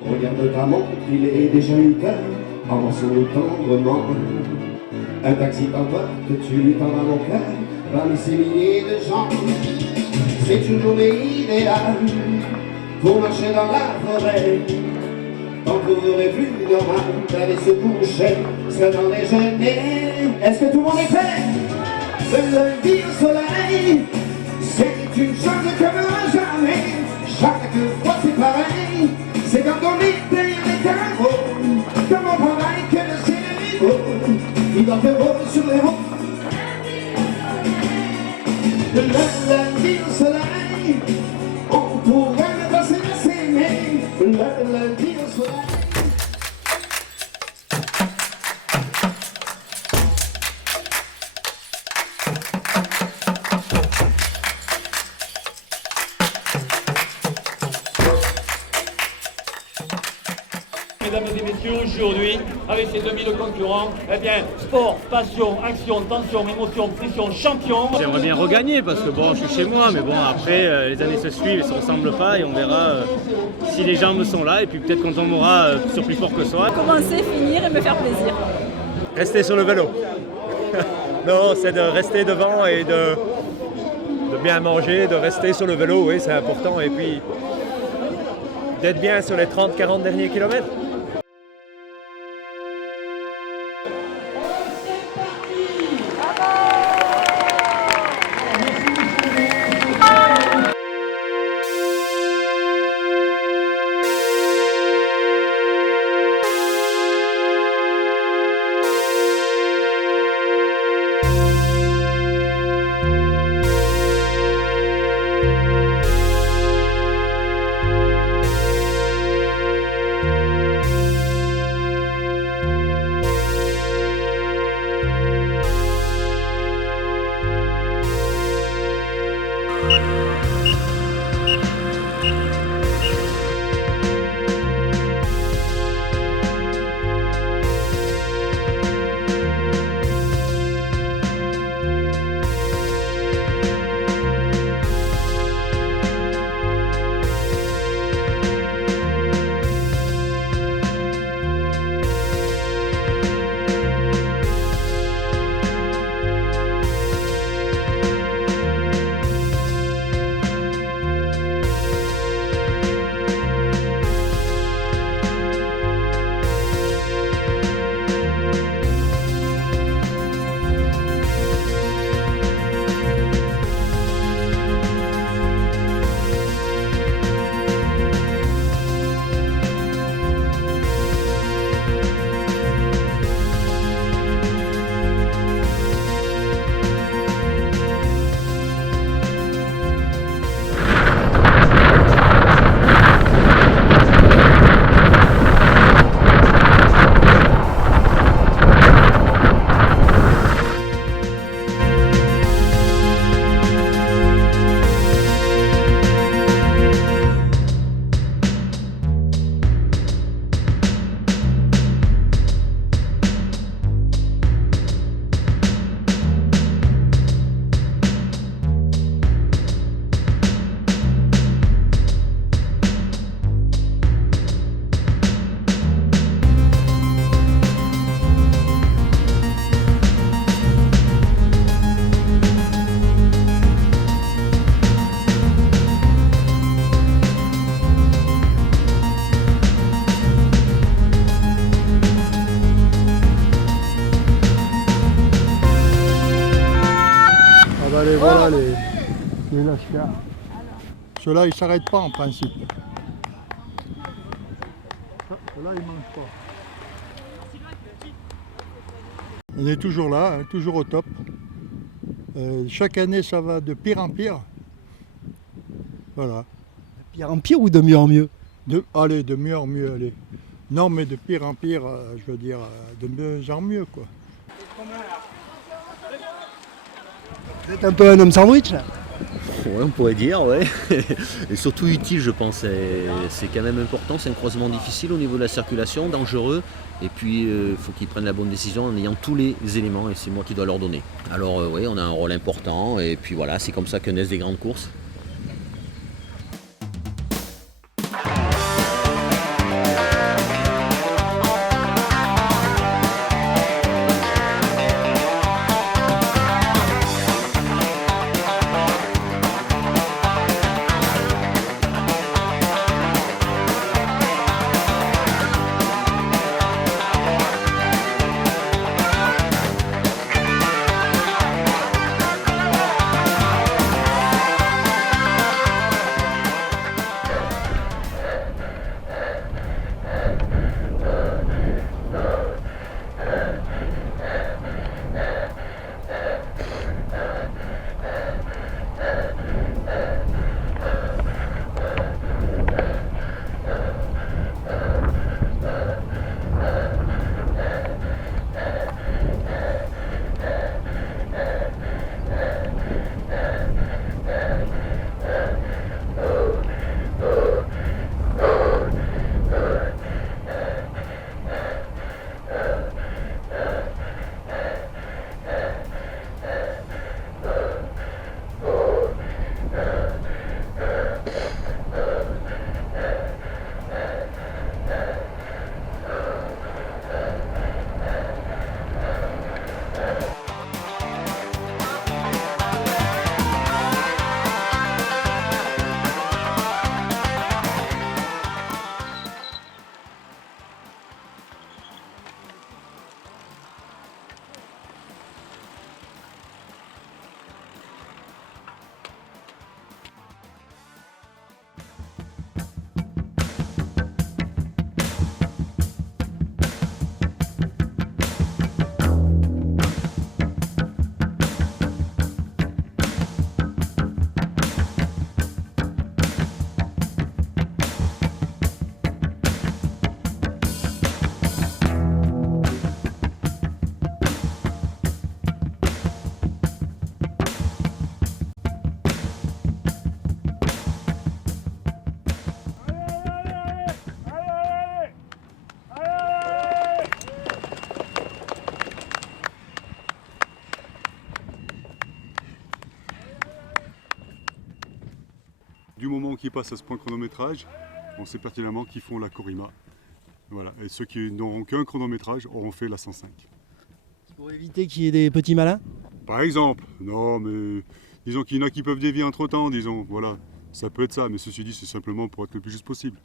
Regarde ta montre, il est déjà 8 heures, avançons tendrement. Un taxi t'emporte, tu t'en vas mon cœur, parmi ces milliers de gens. C'est une journée idéale pour marcher dans la forêt. Tant qu'on aurait plus normal d'aller se coucher, seul dans les genêts. Est-ce que tout le monde est prêt? Ce lundi au soleil, c'est une chance comme jamais. Chaque fois c'est pareil, c'est quand on est derrière les carreaux, comme on travaille que le ciel est beau, il doit faire beau sur les routes. Le lundi au soleil, on pourrait me passer de s'aimer. Le lundi au soleil. Mesdames et messieurs, aujourd'hui, avec ces 2000 concurrents, eh bien, sport, passion, action, tension, émotion, pression, champion. J'aimerais bien regagner parce que bon, je suis chez moi, mais bon, après, les années se suivent et se ressemblent pas et on verra si les jambes sont là et puis peut-être quand on aura sur plus fort que soi. Commencer, finir et me faire plaisir. Rester sur le vélo. Non, c'est de rester devant et de bien manger, de rester sur le vélo, oui, c'est important. Et puis d'être bien sur les 30-40 derniers kilomètres. Allez, voilà les lâches-là. Ceux-là, ils ne s'arrêtent pas en principe. Ceux-là, ils ne mangent pas. On est toujours là, hein, toujours au top. Chaque année, ça va de pire en pire. Voilà. De pire en pire ou de mieux en mieux? Allez, de mieux en mieux, allez. Non, mais de pire en pire, je veux dire, de mieux en mieux, quoi. Vous êtes un peu un homme sandwich là? Ouais, on pourrait dire, ouais. Et surtout utile, je pense. C'est quand même important, c'est un croisement difficile au niveau de la circulation, dangereux. Et puis, il faut qu'ils prennent la bonne décision en ayant tous les éléments, et c'est moi qui dois leur donner. Alors, oui, on a un rôle important, et puis voilà, c'est comme ça que naissent des grandes courses. du moment qu'ils passent à ce point chronométrage, on sait pertinemment qu'ils font la Corima. Voilà. Et ceux qui n'auront qu'un chronométrage auront fait la 105. Pour éviter qu'il y ait des petits malins? Par exemple, non mais disons qu'il y en a qui peuvent dévier entre temps, disons, voilà. Ça peut être ça, mais ceci dit, c'est simplement pour être le plus juste possible.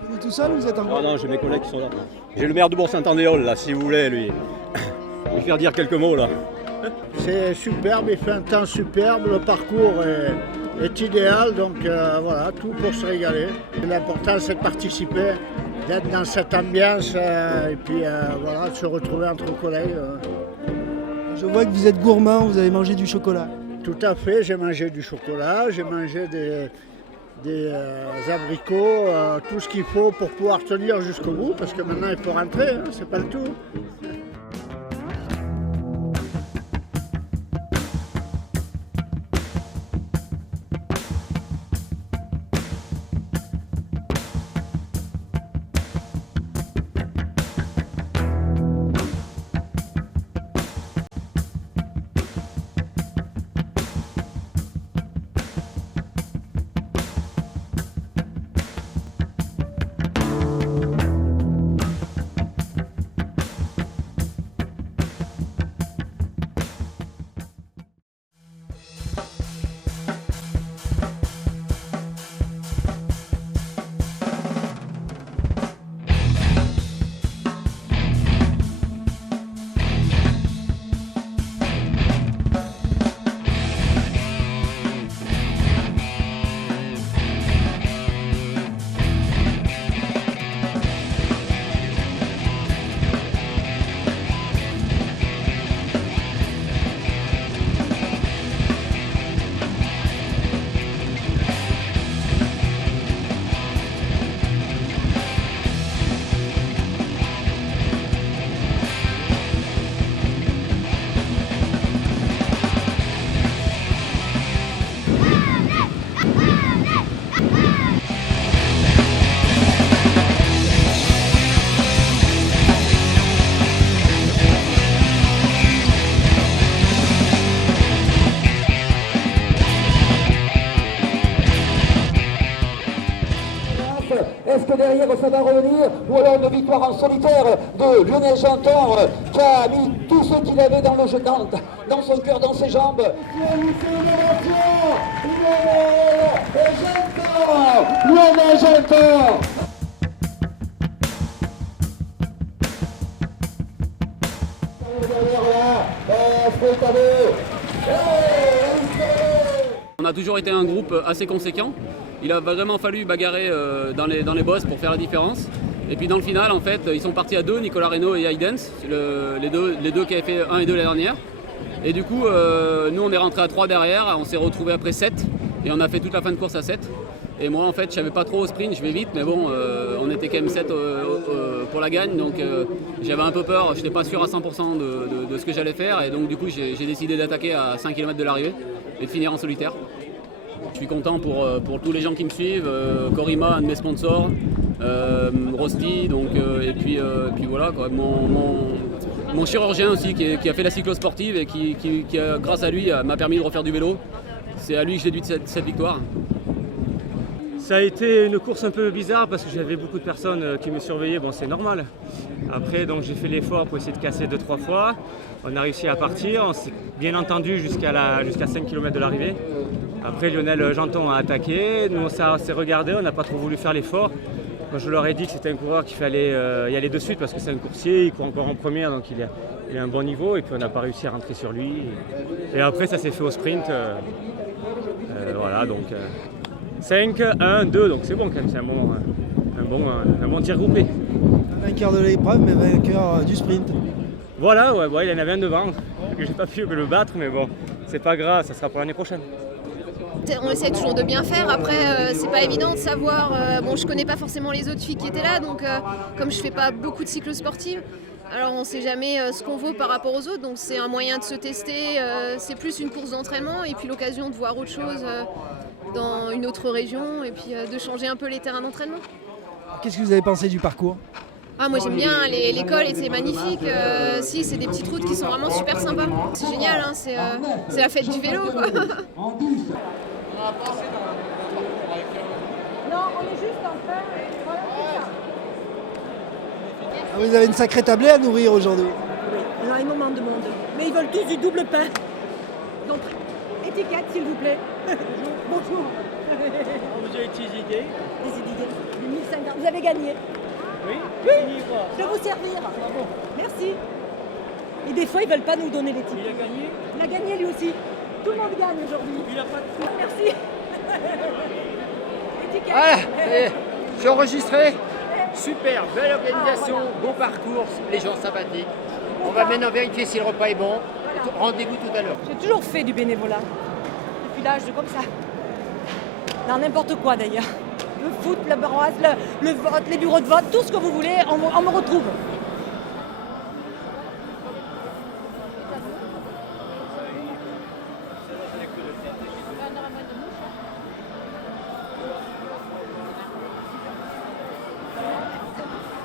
Vous êtes tout seul ou vous êtes en groupe? Non, j'ai mes collègues qui sont là. J'ai le maire de Bourg-Saint-Andéol là, si vous voulez, lui. Je vais faire dire quelques mots là. C'est superbe, il fait un temps superbe, le parcours est idéal, donc voilà, tout pour se régaler. L'important c'est de participer, d'être dans cette ambiance et puis voilà, de se retrouver entre collègues. Je vois que vous êtes gourmand, vous avez mangé du chocolat. Tout à fait, j'ai mangé du chocolat, j'ai mangé des abricots, tout ce qu'il faut pour pouvoir tenir jusqu'au bout, parce que maintenant il faut rentrer, hein, c'est pas le tout. Est-ce que derrière ça va revenir? Ou alors une victoire en solitaire de Lionel Janton qui a mis tout ce qu'il avait dans son cœur, dans ses jambes. Lionel Janton. On a toujours été un groupe assez conséquent. Il a vraiment fallu bagarrer dans les bosses pour faire la différence. Et puis dans le final, en fait, ils sont partis à deux, Nicolas Reynaud et Haydens, les deux qui avaient fait 1 et 2 l'année dernière. Et du coup, nous on est rentrés à 3 derrière, on s'est retrouvés après 7 et on a fait toute la fin de course à 7. Et moi en fait, je savais pas trop au sprint, je vais vite, mais bon, on était quand même 7 pour la gagne, donc j'avais un peu peur, je n'étais pas sûr à 100% de ce que j'allais faire. Et donc du coup, j'ai décidé d'attaquer à 5 km de l'arrivée et de finir en solitaire. Je suis content pour tous les gens qui me suivent, Corima, un de mes sponsors, Rosti, donc, et puis voilà, quoi, mon chirurgien aussi qui a fait la cyclosportive et qui grâce à lui, m'a permis de refaire du vélo. C'est à lui que je déduis cette victoire. Ça a été une course un peu bizarre parce que j'avais beaucoup de personnes qui me surveillaient, bon c'est normal. Après donc j'ai fait l'effort pour essayer de casser 2-3 fois. On a réussi à partir, on s'est bien entendu jusqu'à 5 km de l'arrivée. Après, Lionel Janton a attaqué, nous on s'est regardé, on n'a pas trop voulu faire l'effort. Moi, je leur ai dit que c'était un coureur qu'il fallait y aller de suite parce que c'est un coursier, il court encore en première, donc il a un bon niveau et puis on n'a pas réussi à rentrer sur lui. Et après, ça s'est fait au sprint. Voilà, donc 5, 1, 2, donc c'est bon quand même, c'est un bon tir groupé. Vainqueur de l'épreuve, mais vainqueur du sprint. Voilà, ouais, il y en avait un devant, que j'ai pas pu le battre, mais bon, c'est pas grave, ça sera pour l'année prochaine. On essaie toujours de bien faire. Après, c'est pas évident de savoir. Bon, je connais pas forcément les autres filles qui étaient là, donc comme je fais pas beaucoup de cycles sportifs, alors on sait jamais ce qu'on vaut par rapport aux autres. Donc c'est un moyen de se tester. C'est plus une course d'entraînement et puis l'occasion de voir autre chose dans une autre région et puis de changer un peu les terrains d'entraînement. Qu'est-ce que vous avez pensé du parcours ? Ah, moi j'aime bien, l'école était magnifique. Si, c'est des petites routes qui sont vraiment super sympas. C'est génial, hein, c'est la fête du vélo, quoi. Non, on est juste en train. Voilà, c'est ça. Ah, vous avez une sacrée tablée à nourrir aujourd'hui. Oui, il y a énormément de monde. Mais ils veulent tous du double pain. Donc, étiquette s'il vous plaît. Bonjour. Vous avez des idées? Des idées. Du 1050. Vous avez gagné. Oui. Oui. Je vais vous servir. Merci. Et des fois, ils ne veulent pas nous donner les titres. Il a gagné? Il a gagné lui aussi. Tout le monde gagne aujourd'hui. Il a pas de... Merci. Étiquette. Ah, j'ai enregistré. Super, belle organisation, beau parcours, les gens sympathiques. On va maintenant vérifier si le repas est bon. Rendez-vous tout à l'heure. J'ai toujours fait du bénévolat. Depuis l'âge de comme ça. Dans n'importe quoi d'ailleurs. Le foot, la paroisse, le vote, les bureaux de vote, tout ce que vous voulez, on me retrouve.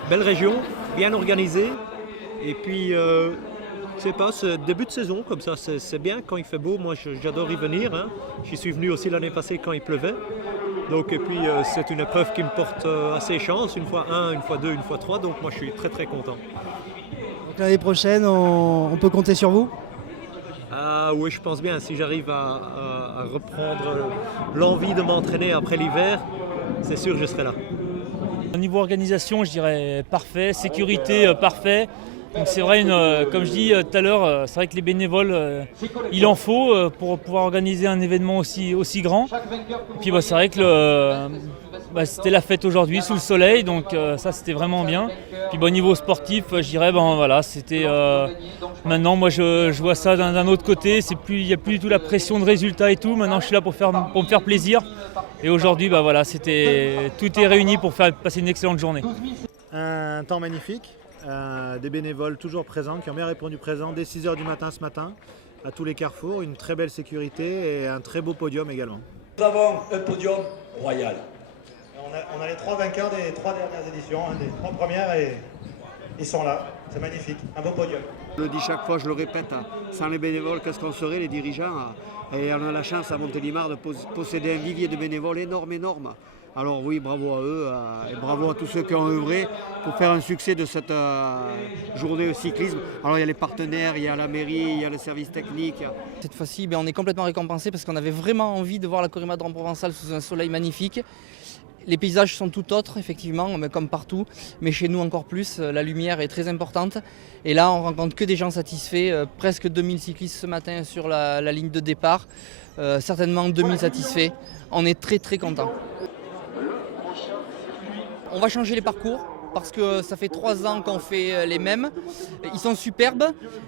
Belle région, bien organisée. Et puis, je sais pas, ce début de saison, comme ça, c'est bien quand il fait beau. Moi, j'adore y venir. Hein. J'y suis venu aussi l'année passée quand il pleuvait. Donc, et puis, c'est une épreuve qui me porte assez chance. Une fois 1, une fois 2, une fois 3. Donc, moi, je suis très, très content. Donc l'année prochaine, on peut compter sur vous ? Ah oui, je pense bien. Si j'arrive à reprendre l'envie de m'entraîner après l'hiver, c'est sûr que je serai là. Au niveau organisation, je dirais parfait, sécurité parfait. Donc c'est vrai, comme je dis tout à l'heure, c'est vrai que les bénévoles, il en faut pour pouvoir organiser un événement aussi grand. Et puis c'est vrai que c'était la fête aujourd'hui sous le soleil, donc ça c'était vraiment bien. Puis au niveau sportif, je dirais c'était maintenant moi je vois ça d'un autre côté, il n'y a plus du tout la pression de résultat et tout. Maintenant je suis là pour me faire plaisir. Et aujourd'hui tout est réuni pour passer une excellente journée. Un temps magnifique. Des bénévoles toujours présents, qui ont bien répondu présent dès 6h du matin ce matin, à tous les carrefours, une très belle sécurité et un très beau podium également. Nous avons un podium royal. On a les 3 vainqueurs des 3 dernières éditions, les 3 premières et ils sont là, c'est magnifique, un beau podium. Je le dis chaque fois, je le répète, sans les bénévoles, qu'est-ce qu'on serait les dirigeants? Et on a la chance à Montélimar de posséder un vivier de bénévoles énorme. Alors oui, bravo à eux et bravo à tous ceux qui ont œuvré pour faire un succès de cette journée de cyclisme. Alors il y a les partenaires, il y a la mairie, il y a le service technique. Cette fois-ci, on est complètement récompensé parce qu'on avait vraiment envie de voir la Corée Madran provençale sous un soleil magnifique. Les paysages sont tout autres, effectivement, comme partout, mais chez nous encore plus, la lumière est très importante. Et là, on rencontre que des gens satisfaits, presque 2000 cyclistes ce matin sur la ligne de départ, certainement 2000 satisfaits. On est très très contents. On va changer les parcours parce que ça fait 3 ans qu'on fait les mêmes. Ils sont superbes,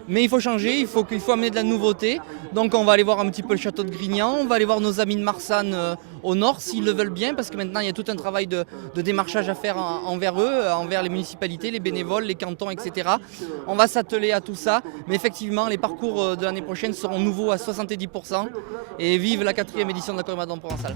mais il faut changer, il faut amener de la nouveauté. Donc on va aller voir un petit peu le château de Grignan, on va aller voir nos amis de Marsanne au nord s'ils le veulent bien, parce que maintenant il y a tout un travail de démarchage à faire envers eux, envers les municipalités, les bénévoles, les cantons, etc. On va s'atteler à tout ça, mais effectivement les parcours de l'année prochaine seront nouveaux à 70%. Et vive la 4e édition de la Corée Madran provençale.